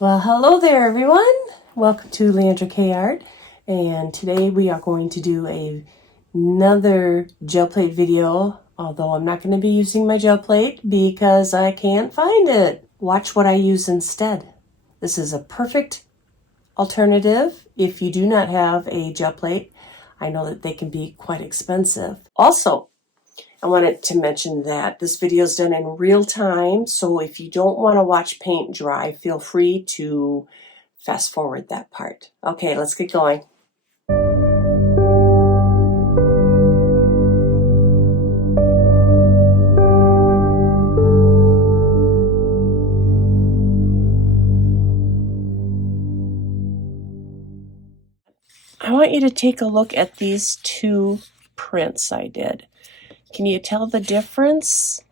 Well, hello there, everyone. Welcome to Leandra K Art, and today we are going to do another gel plate video, although I'm not going to be using my gel plate because I can't find it. Watch what I use instead. This is a perfect alternative if you do not have a gel plate. I know that they can be quite expensive. Also, I wanted to mention that this video is done in real time, so if you don't want to watch paint dry, feel free to fast forward that part. Okay, let's get going. I want you to take a look at these two prints I did. Can you tell the difference?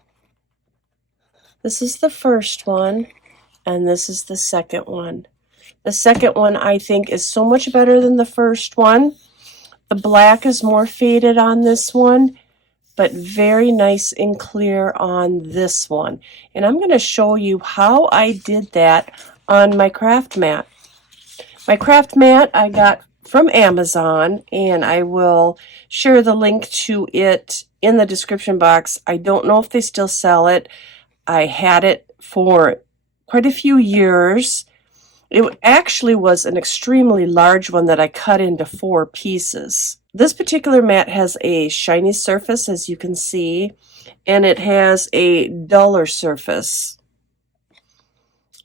This is the first one, and this is the second one. The second one, I think, is so much better than the first one. The black is more faded on this one, but very nice and clear on this one. And I'm going to show you how I did that on my craft mat. My craft mat I got from Amazon, and I will share the link to it in the description box. I don't know if they still sell it. I had it for quite a few years. It actually was an extremely large one that I cut into 4 pieces. This particular mat has a shiny surface, as you can see, and it has a duller surface.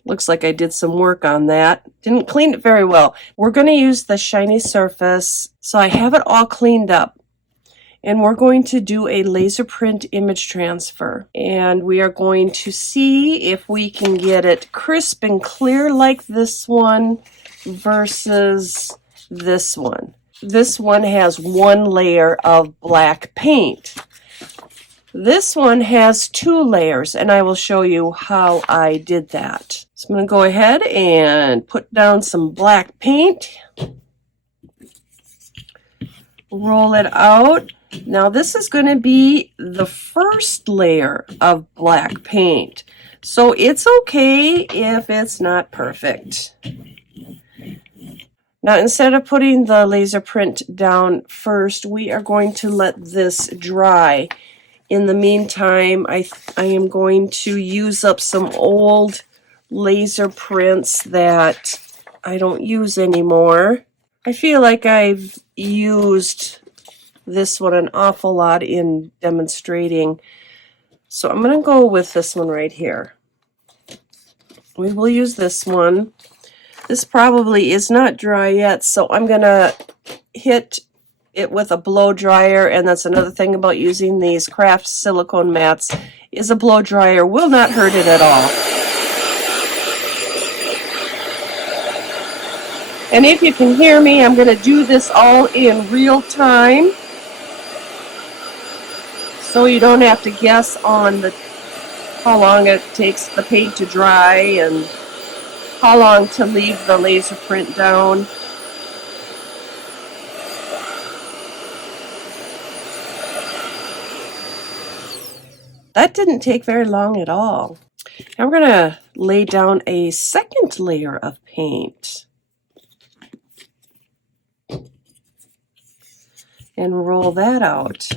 Looks like I did some work on that. Didn't clean it very well. We're going to use the shiny surface, so I have it all cleaned up. And we're going to do a laser print image transfer. And we are going to see if we can get it crisp and clear like this one versus this one. This one has 1 layer of black paint. This one has 2 layers, and I will show you how I did that. So I'm going to go ahead and put down some black paint. Roll it out. Now this is going to be the first layer of black paint. So it's okay if it's not perfect. Now instead of putting the laser print down first, we are going to let this dry. In the meantime, I am going to use up some old laser prints that I don't use anymore. I feel like I've used this one an awful lot in demonstrating. So I'm going to go with this one right here. We will use this one. This probably is not dry yet, so I'm going to hit it with a blow dryer, and that's another thing about using these craft silicone mats is a blow dryer will not hurt it at all. And if you can hear me, I'm going to do this all in real time, so you don't have to guess on how long it takes the paint to dry and how long to leave the laser print down. That didn't take very long at all. Now we're going to lay down a second layer of paint and roll that out.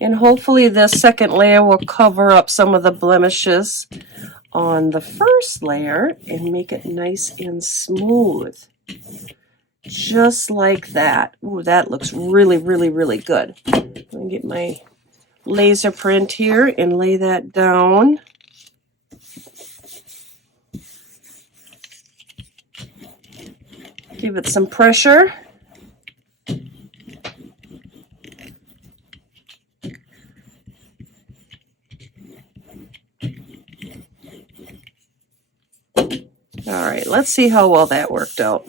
And hopefully this second layer will cover up some of the blemishes on the first layer and make it nice and smooth. Just like that. Ooh, that looks really, really, really good. Let me get my laser print here and lay that down. Give it some pressure. All right, let's see how well that worked out.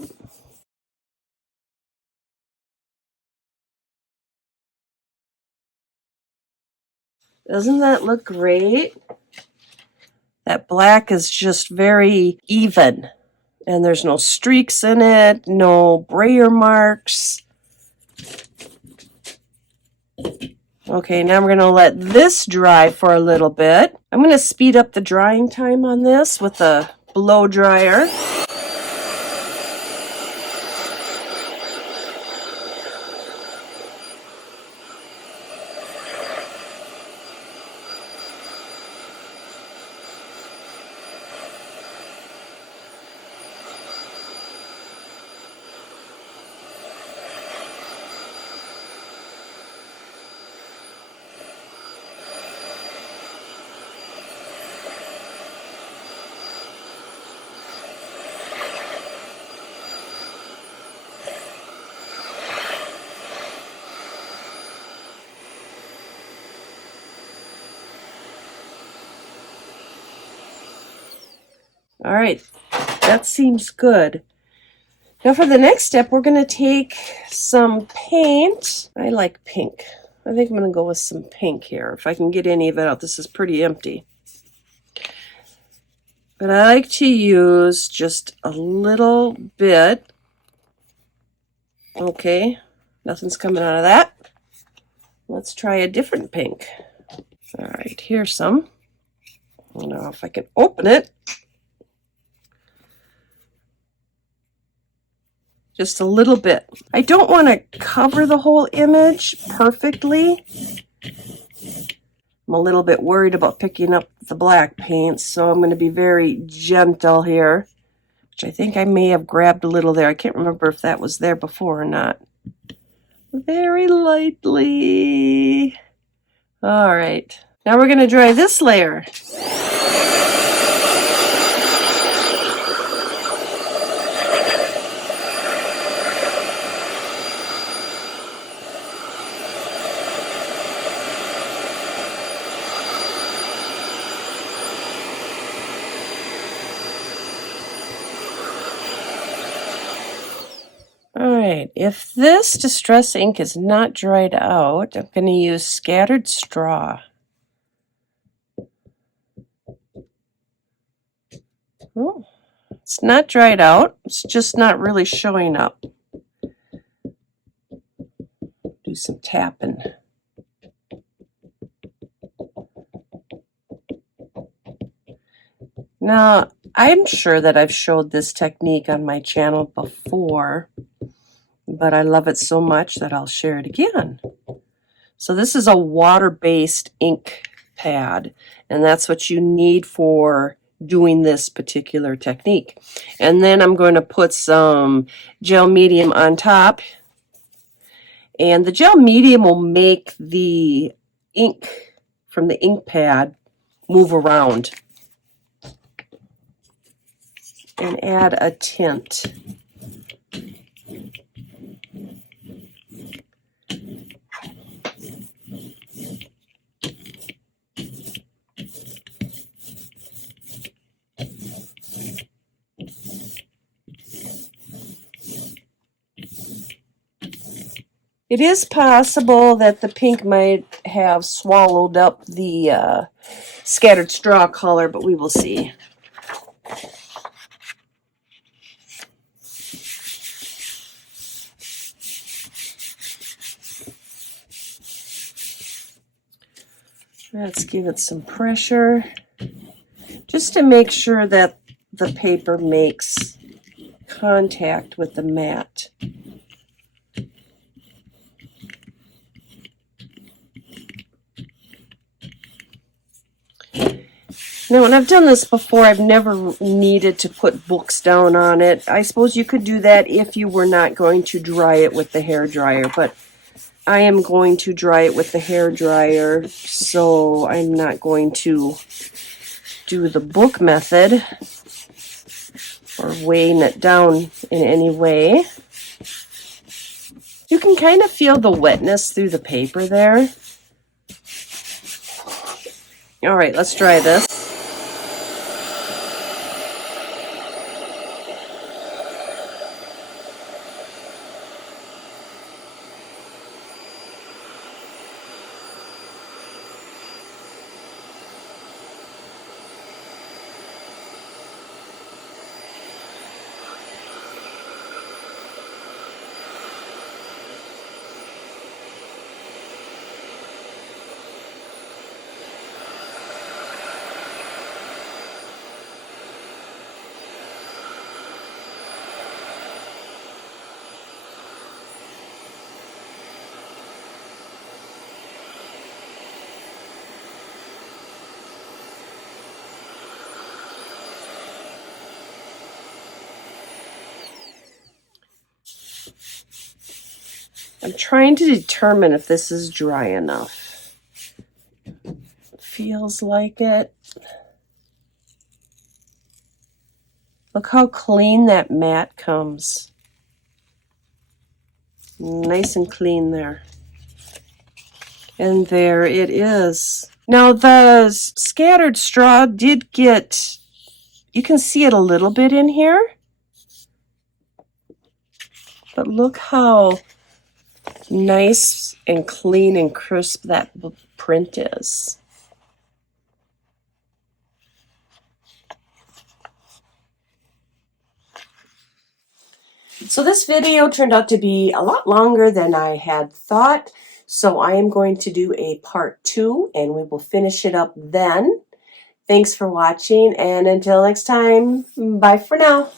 Doesn't that look great? That black is just very even, and there's no streaks in it, no brayer marks. Okay, now we're going to let this dry for a little bit. I'm going to speed up the drying time on this with a blow dryer. All right, that seems good. Now for the next step, we're going to take some paint. I like pink. I think I'm going to go with some pink here. If I can get any of it out, this is pretty empty. But I like to use just a little bit. Okay, nothing's coming out of that. Let's try a different pink. All right, here's some. I don't know if I can open it. Just a little bit. I don't want to cover the whole image perfectly. I'm a little bit worried about picking up the black paint, so I'm going to be very gentle here, which I think I may have grabbed a little there. I can't remember if that was there before or not. Very lightly. All right. Now we're going to dry this layer. Alright, if this distress ink is not dried out, I'm going to use scattered straw. Oh, it's not dried out, it's just not really showing up. Do some tapping. Now, I'm sure that I've showed this technique on my channel before, but I love it so much that I'll share it again. So this is a water-based ink pad, and that's what you need for doing this particular technique. And then I'm going to put some gel medium on top, and the gel medium will make the ink from the ink pad move around and add a tint. It is possible that the pink might have swallowed up the scattered straw color, but we will see. Let's give it some pressure, just to make sure that the paper makes contact with the mat. Now, when I've done this before, I've never needed to put books down on it. I suppose you could do that if you were not going to dry it with the hair dryer, but I am going to dry it with the hair dryer, so I'm not going to do the book method or weighing it down in any way. You can kind of feel the wetness through the paper there. All right, let's try this. I'm trying to determine if this is dry enough. Feels like it. Look how clean that mat comes. Nice and clean there. And there it is. Now the scattered straw did get, you can see it a little bit in here. But look how nice and clean and crisp that print is. So this video turned out to be a lot longer than I had thought. So I am going to do a part 2 and we will finish it up then. Thanks for watching, and until next time, bye for now.